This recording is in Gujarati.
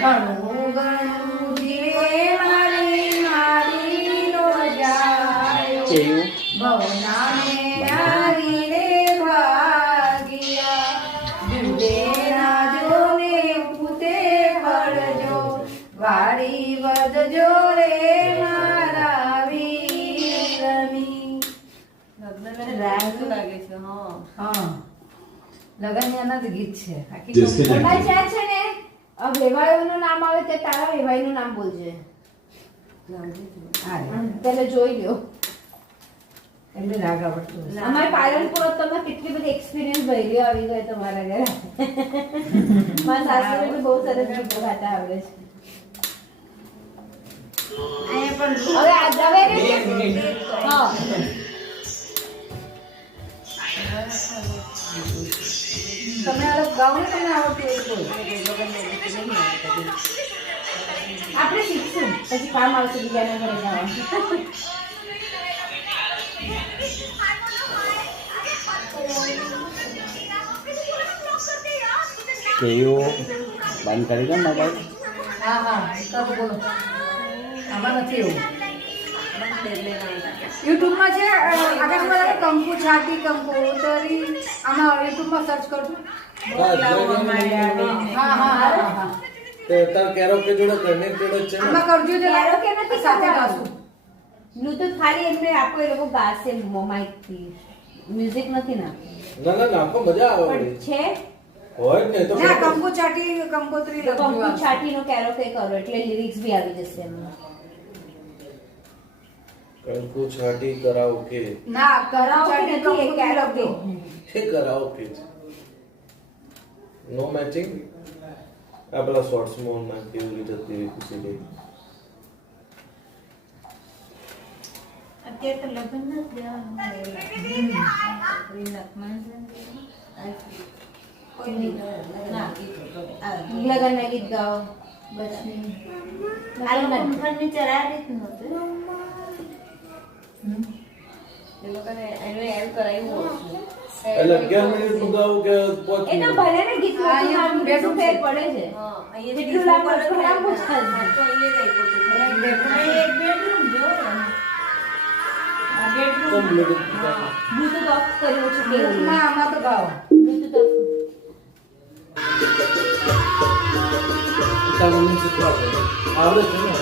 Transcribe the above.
ઘણું ઘણું જીવે મારી મારીનો જાયો ભવનાને આવી રે ભાગ્યા જુદે ના જોને પૂતે પડજો વારી વધજો રે મારા વીરની લાગે છે હા લગનિયાના જ ગીત છે મોટા ચા છે ને વેવાઈનું નામ આવે તે તારા વેવાઈનું નામ બોલજે પેલે જોઈ લ્યો એમને રાગ આવડતું હશે. અમારે પાલનપુર તમે કેટલી બધી એક્સપિરિયન્સ ભર્યો આવી ગયો તમારા ઘરે મારા સાસુને બહુ સરસ ગીતો ગાતા આવડે છે અહીંયા પણ હવે હા તમને અલગ ગાવું તમને આવડતું હોય તો આપણે શીખશું પછી કામ આવશે બીજાના ઘરે જવાનું કેવું બંધ કરી દો મોબાઈલ હા હા તમે બોલો આમાં નથી એવું યુટ્યુબમાં છે આકાશમાં કંકુ છાતી કંકોતરી આમાં યુટ્યુબમાં સર્ચ કરજો હા હા હા હા તે તાર કેરોકે જોડે કનેક્ટેડ જ છે ને આમાં કરજો જે કેરોકે નથી સાથે કરવાનું. ગાશું બ્લૂટૂથ ખાલી એમને આપો એ લોકો ગાશે માઇકથી મ્યુઝિક નથી ના ના ના નાખો મજા આવે પણ છે હોય જ ને તો ના કંકુ છાતી કંકોતરી તો કંકુ લખજો છાટીનો કેરોકે કરો એટલે લિરિક્સ બી આવી જશે એમાં કંકુ છાટી કરાઓકે ના કરાઓકે છાતી નથી, એ કંકોત્રી કેરોકે. લખજો. એ કરાઓકે છે નો મેચિંગ આ પેલા શોર્ટ્સ માં ના કેવી રીતે તેવી ખુશી ગઈ અત્યારે તો લગ્ન નથી લગનના ગીત ગાઓ બસ ફર્નિચર આ રીતનું હતું એ લોકોને એનું એમ કરાવ્યું હતું. એટલે 11 મિનિટ નું ગાવું કે 5 એ તો મિનિટ ભલે ને ગીત હા, અહીંયા મોટું બેઠું ફેર છે. પડે છે હા, અહીંયા જેટલું લાંબુ એટલું લાંબુ ચાલશે. તો અહીંયા જ આપ્યું હતું. બેડરૂમ. એક બેડરૂમ જો ને. આ બેડરૂમ કમ્પ્લીટ બ્લૂટૂથ ઓફ કર્યું છે કેવું ના આમાં તો ગાઓ બ્લૂટૂથ ઓફ તાર મમ્મી શીખવા પડે આવડે છે ને